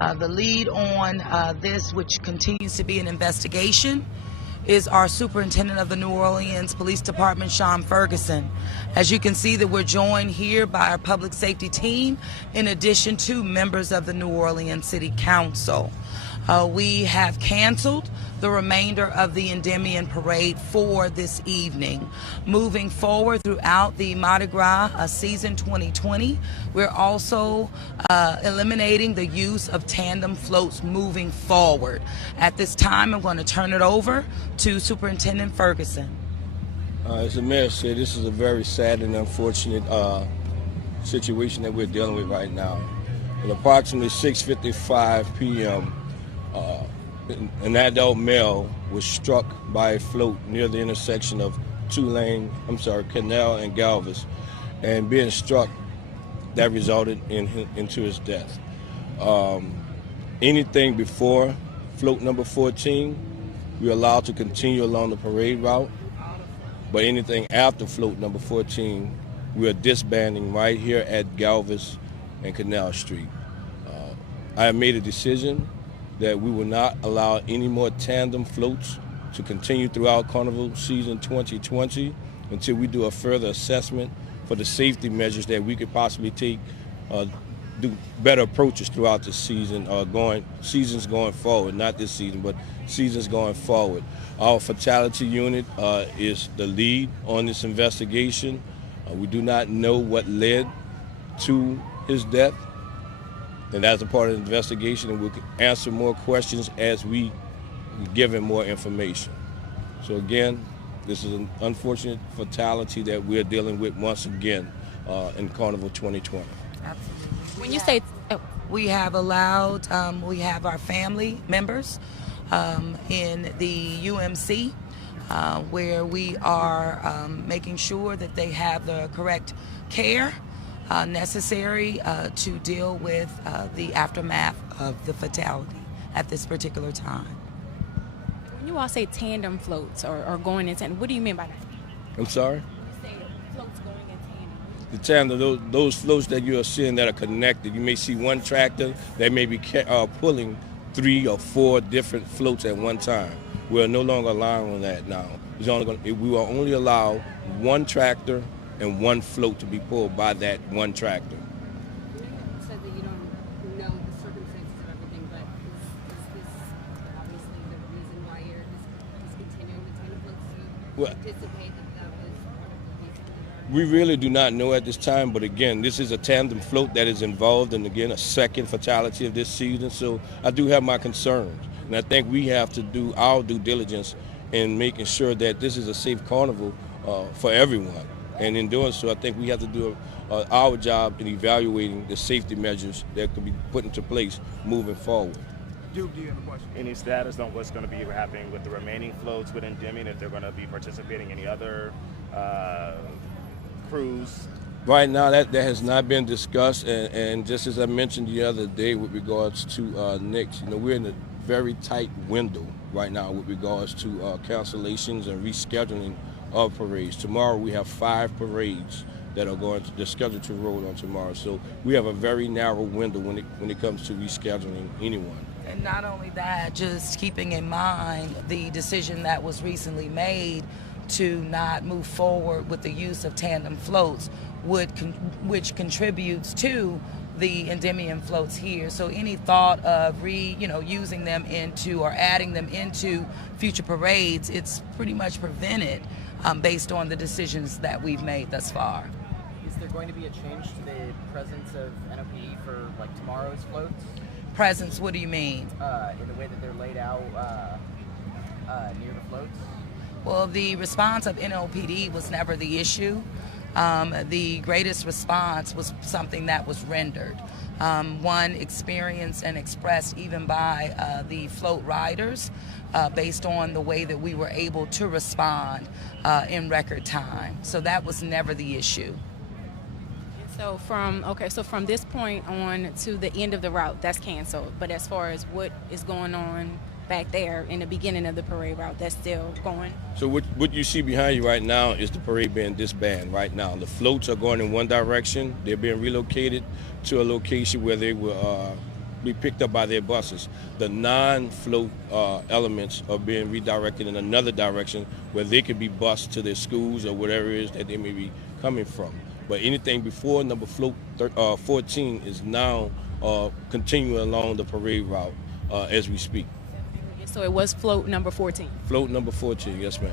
The lead on this, which continues to be an investigation, is our Superintendent of the New Orleans Police Department, Sean Ferguson. As you can see, that we're joined here by our public safety team, in addition to members of the New Orleans City Council. We have canceled the remainder of the Endymion Parade for this evening. Moving forward throughout the Mardi Gras season 2020, we're also eliminating the use of tandem floats moving forward. At this time, I'm going to turn it over to Superintendent Ferguson. As the mayor said, this is a very sad and unfortunate situation that we're dealing with right now. At approximately 6:55 p.m., an adult male was struck by a float near the intersection of Canal and Galvez, and being struck, that resulted into his death. Anything before float number 14, we're allowed to continue along the parade route, but anything after float number 14, we are disbanding right here at Galvez and Canal Street. I have made a decision that we will not allow any more tandem floats to continue throughout Carnival season 2020 until we do a further assessment for the safety measures that we could possibly take, do better approaches throughout the season, seasons going forward, not this season, but seasons going forward. Our fatality unit is the lead on this investigation. We do not know what led to his death, and that's a part of the investigation, and we'll answer more questions as we give him more information. So again, this is an unfortunate fatality that we're dealing with once again in Carnival 2020. Absolutely. When you say we have allowed, we have our family members in the UMC where we are making sure that they have the correct care necessary to deal with the aftermath of the fatality at this particular time. When you all say tandem floats or going in tandem, what do you mean by that? I'm sorry? You say floats going in tandem. The tandem, those floats that you are seeing that are connected, you may see one tractor that may be pulling 3 or 4 different floats at one time. We are no longer allowing that now. We will only allow one tractor and one float to be pulled by that one tractor. You said that you don't know the circumstances of everything, but is this obviously the reason why you're discontinuing the tandem floats? Do you anticipate that was part of the reason? We really do not know at this time, but again, this is a tandem float that is involved in, again, a second fatality of this season, so I do have my concerns. And I think we have to do our due diligence in making sure that this is a safe carnival for everyone. And in doing so, I think we have to do our job in evaluating the safety measures that could be put into place moving forward. Duke, do you have a question? Any status on what's going to be happening with the remaining floats with Endymion, if they're going to be participating in any other cruise? Right now, that has not been discussed, and just as I mentioned the other day with regards to Knicks, we're in a very tight window right now with regards to cancellations and rescheduling of parades. Tomorrow we have 5 parades that are they're scheduled to roll on tomorrow. So we have a very narrow window when it comes to rescheduling anyone. And not only that, just keeping in mind the decision that was recently made to not move forward with the use of tandem floats, which contributes to the Endymion floats here. So any thought of using them into or adding them into future parades, it's pretty much prevented based on the decisions that we've made thus far. Is there going to be a change to the presence of NOPD for tomorrow's floats? Presence, what do you mean? In the way that they're laid out near the floats? Well, the response of NOPD was never the issue. The greatest response was something that was rendered. One experienced and expressed even by the float riders based on the way that we were able to respond in record time. So that was never the issue. So from this point on to the end of the route, that's canceled. But as far as what is going on back there in the beginning of the parade route, that's still going. So what you see behind you right now is the parade being disbanded right now. The floats are going in one direction. They're being relocated to a location where they will be picked up by their buses. The non-float elements are being redirected in another direction where they could be bused to their schools or whatever it is that they may be coming from. But anything before number float 14 is now continuing along the parade route as we speak. So it was float number 14. Float number 14, yes, ma'am.